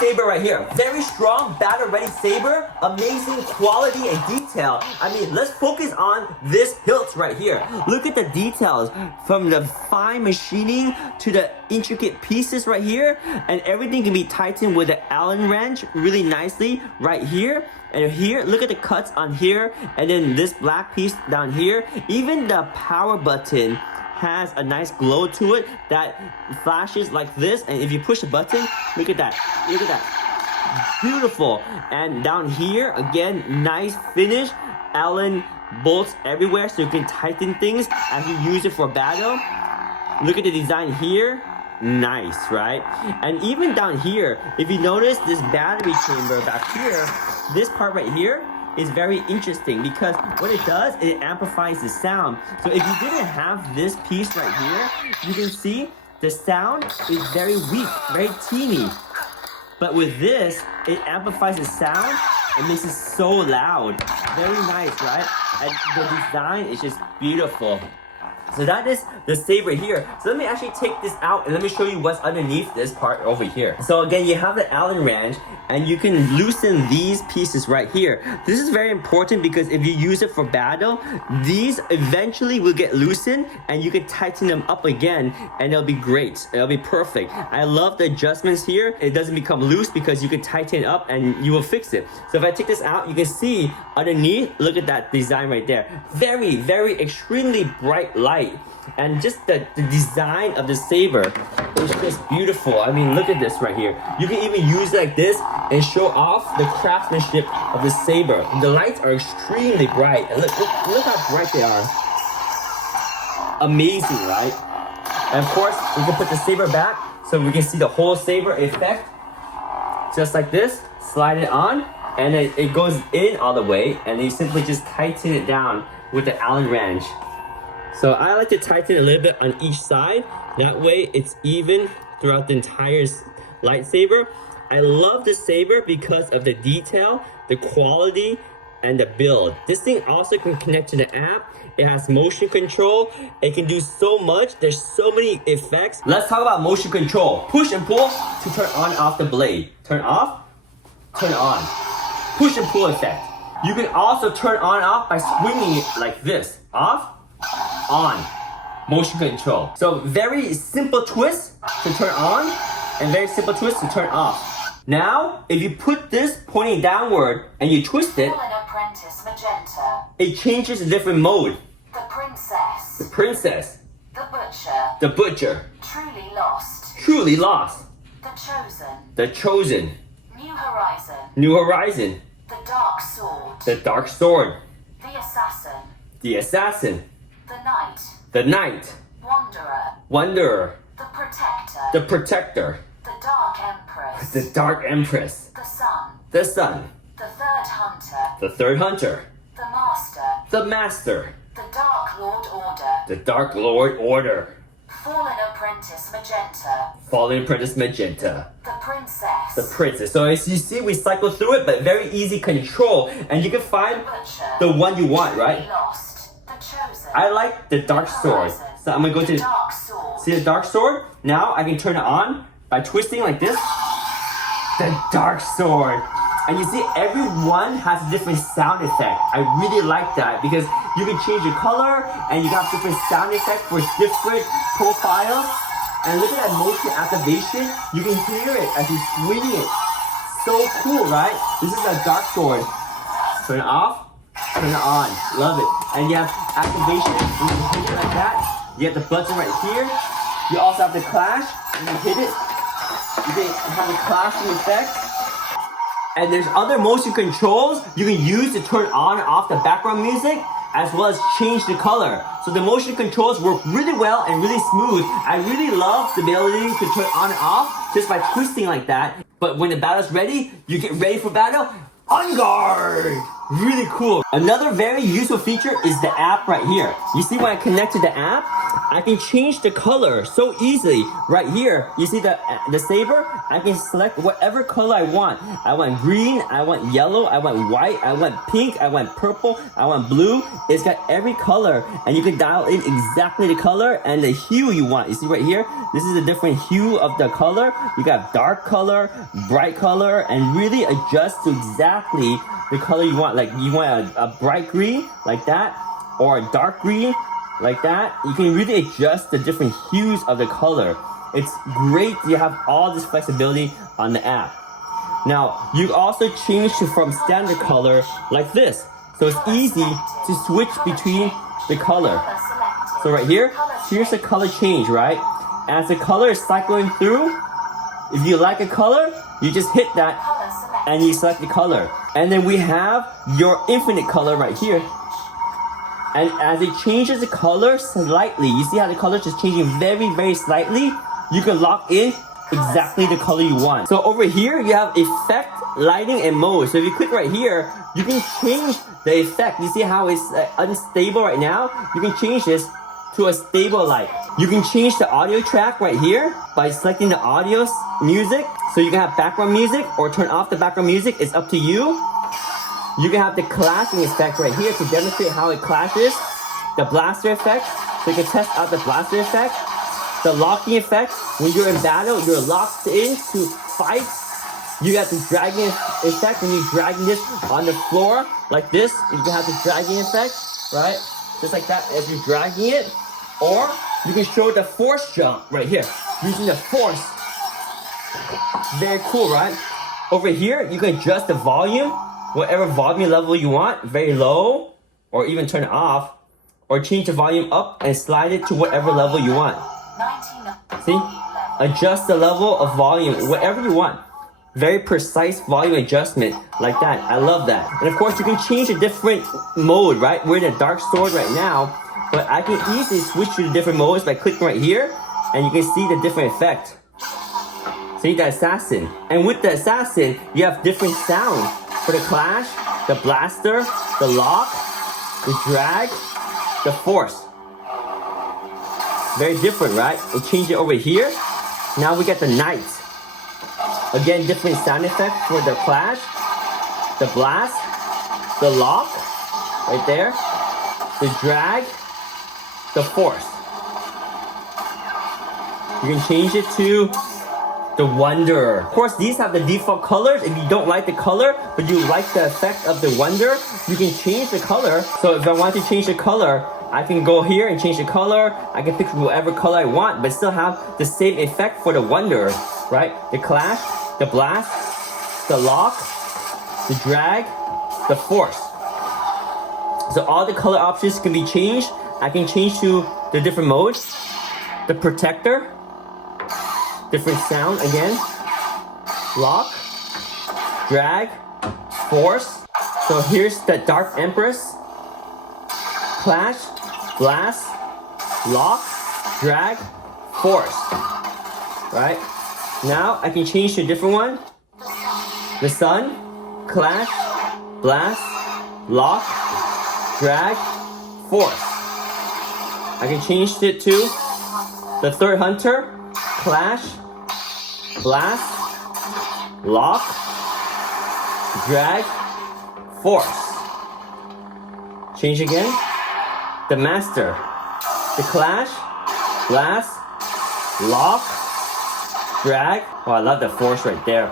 saber right here. Very strong, battle-ready saber. Amazing quality and detail. I mean, let's focus on this hilt right here. Look at the details from the fine machining to the intricate pieces right here. And everything can be tightened with the Allen wrench really nicely right here. And here, look at the cuts on here. And then this black piece down here. Even the power button has a nice glow to it that flashes like this, and if you push the button, look at that, beautiful. And down here again, nice finish, Allen bolts everywhere so you can tighten things as you use it for battle. Look at the design here, nice, right? And even down here, if you notice this battery chamber back here, this part right here is very interesting because what it does, it amplifies the sound. So if you didn't have this piece right here, you can see the sound is very weak, very teeny. But with this, it amplifies the sound and makes it so loud. Very nice, right? And the design is just beautiful. So that is the saber here. So let me actually take this out and let me show you what's underneath this part over here. So again, you have the Allen wrench and you can loosen these pieces right here. This is very important because if you use it for battle, these eventually will get loosened and you can tighten them up again and it'll be great. It'll be perfect. I love the adjustments here. It doesn't become loose because you can tighten it up and you will fix it. So if I take this out, you can see underneath, look at that design right there. Very, very extremely bright light. And just the design of the saber is just beautiful. I mean, look at this right here. You can even use it like this and show off the craftsmanship of the saber. The lights are extremely bright. And look how bright they are. Amazing, right? And of course, we can put the saber back so we can see the whole saber effect. Just like this, slide it on, and it goes in all the way, and you simply just tighten it down with the Allen wrench. So I like to tighten a little bit on each side. That way it's even throughout the entire lightsaber. I love the saber because of the detail, the quality, and the build. This thing also can connect to the app. It has motion control. It can do so much. There's so many effects. Let's talk about motion control. Push and pull to turn on and off the blade. Turn off, turn on. Push and pull effect. You can also turn on and off by swinging it like this. Off, on. Motion control. So very simple twist to turn on and very simple twist to turn off. Now, if you put this pointing downward and you twist it, Apprentice Magenta. It changes a different mode. The Princess. The Princess. The Butcher. The Butcher. Truly Lost. Truly Lost. The Chosen. The Chosen. New Horizon. New Horizon. The Dark Sword. The Dark Sword. The Assassin. The Assassin. The Knight. The Knight. Wanderer. Wanderer. The Protector. The Protector. The Dark Empress. The Dark Empress. The Sun. The Sun. The Third Hunter. The Third Hunter. The Master. The Master. The Dark Lord Order. The Dark Lord Order. Fallen Apprentice Magenta. Fallen Apprentice Magenta. The Princess. The Princess. So as you see, we cycle through it, but very easy control. And you can find Butcher. the one you want, right? Lost. The Chosen. I like the Dark Sword. So I'm gonna go to the Dark Sword. see the Dark Sword? Now I can turn it on by twisting like this. The Dark Sword. And you see everyone has a different sound effect. I really like that because you can change the color and you got different sound effects for different profiles. And look at that motion activation. You can hear it as you swing it. So cool, right? This is a Dark Sword. Turn it off, turn it on. Love it. And you have activation. You can hit it like that. You have the button right here. You also have the clash. You can hit it. You can have the clashing effect. And there's other motion controls you can use to turn on and off the background music, as well as change the color. So the motion controls work really well and really smooth. I really love the ability to turn on and off just by twisting like that. But when the battle's ready, you get ready for battle. On guard! Really cool. Another very useful feature is the app right here. You see when I connect to the app, I can change the color so easily. Right here, you see the saber? I can select whatever color I want. I want green, I want yellow, I want white, I want pink, I want purple, I want blue. It's got every color, and you can dial in exactly the color and the hue you want. You see right here? This is a different hue of the color. You got dark color, bright color, and really adjust to exactly the color you want. Like you want a bright green, like that, or a dark green, like that. You can really adjust the different hues of the color. It's great you have all this flexibility on the app. Now, you also change from standard color like this. So it's easy to switch between the color. Color selected. So right here, here's the color change, right? As the color is cycling through, if you like a color, you just hit that Color selected. and you select the color. And then we have your infinite color right here. And as it changes the color slightly, you see how the color is just changing very, very slightly? You can lock in exactly the color you want. So over here, you have effect, lighting, and mode. So if you click right here, you can change the effect. You see how it's unstable right now? You can change this to a stable light. You can change the audio track right here by selecting the audio music. So you can have background music or turn off the background music. It's up to you. You can have the clashing effect right here to demonstrate how it clashes. The blaster effect, so you can test out the blaster effect. The locking effect, when you're in battle, you're locked in to fight. You got the dragging effect when you're dragging this on the floor like this. You can have the dragging effect, right? Just like that as you're dragging it. Or you can show the force jump right here, using the force. Very cool, right? Over here, you can adjust the volume, whatever volume level you want, very low, or even turn it off, or change the volume up and slide it to whatever level you want. 19 See? Adjust the level of volume, whatever you want. Very precise volume adjustment, like that. I love that. And of course, you can change a different mode, right? We're in a dark sword right now, but I can easily switch to the different modes by clicking right here, and you can see the different effect. See the assassin. And with the assassin, you have different sounds. For the clash, the blaster, the lock, the drag, the force. Very different, right? We'll change it over here. Now we get the knight. Again, different sound effects for the clash, the blast, the lock, right there, the drag, the force. You can change it to the Wanderer. Of course, these have the default colors. If you don't like the color, but you like the effect of the Wanderer, you can change the color. So if I want to change the color, I can go here and change the color. I can pick whatever color I want, but still have the same effect for the Wanderer, right? The clash, the blast, the lock, the drag, the force. So all the color options can be changed. I can change to the different modes. The protector, different sound again. Lock, drag, force. So here's the Dark Empress. Clash, blast, lock, drag, force. Right? Now I can change to a different one. The sun, clash, blast, lock, drag, force. I can change it to the third hunter, clash, blast, lock, drag, force. Change again. The master, the clash, blast, lock, drag. Oh, I love the force right there.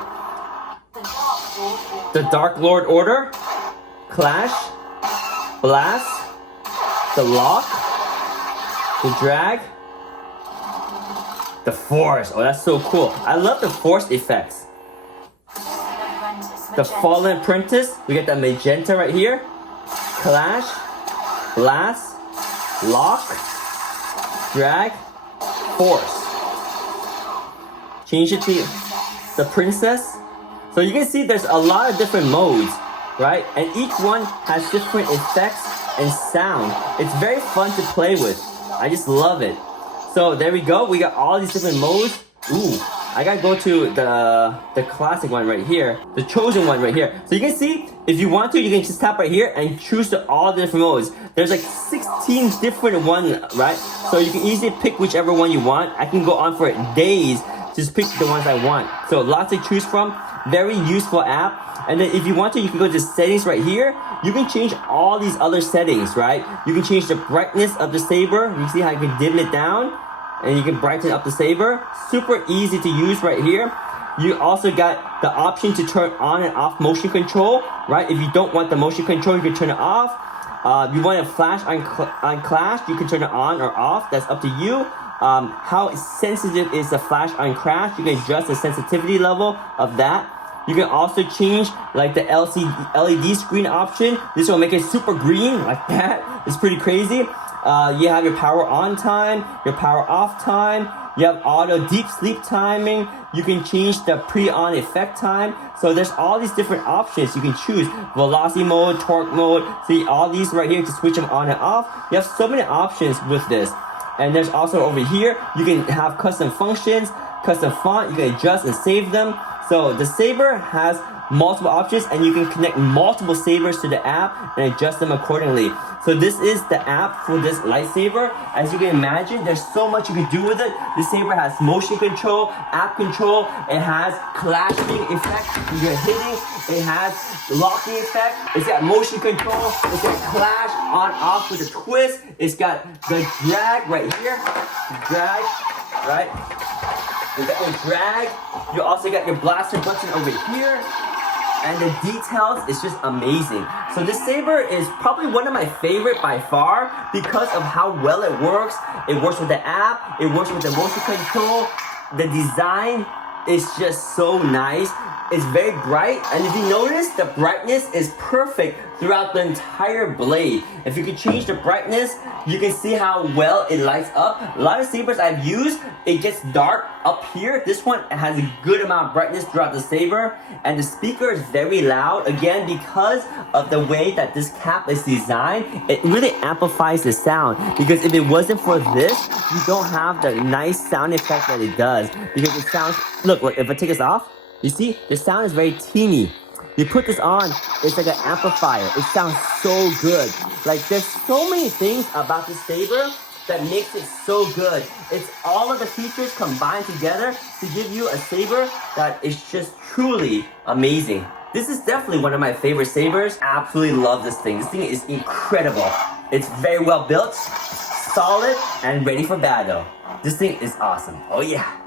The Dark Lord Order, clash, blast, the lock, the drag, the force. Oh, that's so cool. I love the force effects. The Fallen Apprentice, we get that magenta right here. Clash, blast, lock, drag, force. Change it to the princess. So you can see there's a lot of different modes, right? And each one has different effects and sound. It's very fun to play with. I just love it. So there we go. We got all these different modes. Ooh, I gotta go to the classic one right here, the chosen one right here. So you can see, if you want to, you can just tap right here and choose to all the different modes. There's like 16 different ones, right? So you can easily pick whichever one you want. I can go on for days, just pick the ones I want. So lots to choose from. Very useful app. And then if you want to, you can go to settings right here. You can change all these other settings, right? You can change the brightness of the saber. You see how you can dim it down and you can brighten up the saber. Super easy to use right here. You also got the option to turn on and off motion control, right? If you don't want the motion control, you can turn it off. You want to flash on Clash, you can turn it on or off. That's up to you. How sensitive is the flash on Crash? You can adjust the sensitivity level of that. You can also change like the LED screen option. This will make it super green like that. It's pretty crazy. You have your power on time, your power off time. You have auto deep sleep timing. You can change the pre-on effect time. So there's all these different options you can choose. Velocity mode, torque mode. See all these right here to switch them on and off. You have so many options with this. And there's also over here, you can have custom functions, custom font. You can adjust and save them. So the saber has multiple options and you can connect multiple sabers to the app and adjust them accordingly. So this is the app for this lightsaber. As you can imagine, there's so much you can do with it. This saber has motion control, app control. It has clashing effect. You're hitting. It has locking effect. It's got motion control. It's got clash on off with a twist. It's got the drag right here. Drag, right? You got your drag. You also got your blaster button over here. And the details is just amazing. So this saber is probably one of my favorite by far because of how well it works. It works with the app. It works with the motion control. The design is just so nice. It's very bright. And if you notice, the brightness is perfect throughout the entire blade. If you can change the brightness, you can see how well it lights up. A lot of sabers I've used, it gets dark up here. This one has a good amount of brightness throughout the saber. And the speaker is very loud, again, because of the way that this cap is designed. It really amplifies the sound. Because if it wasn't for this, you don't have the nice sound effect that it does. Because it sounds, look, if I take this off, you see, the sound is very teeny. You put this on, it's like an amplifier. It sounds so good. Like, there's so many things about this saber that makes it so good. It's all of the features combined together to give you a saber that is just truly amazing. This is definitely one of my favorite sabers. Absolutely love this thing. This thing is incredible. It's very well built, solid, and ready for battle. This thing is awesome. Oh yeah.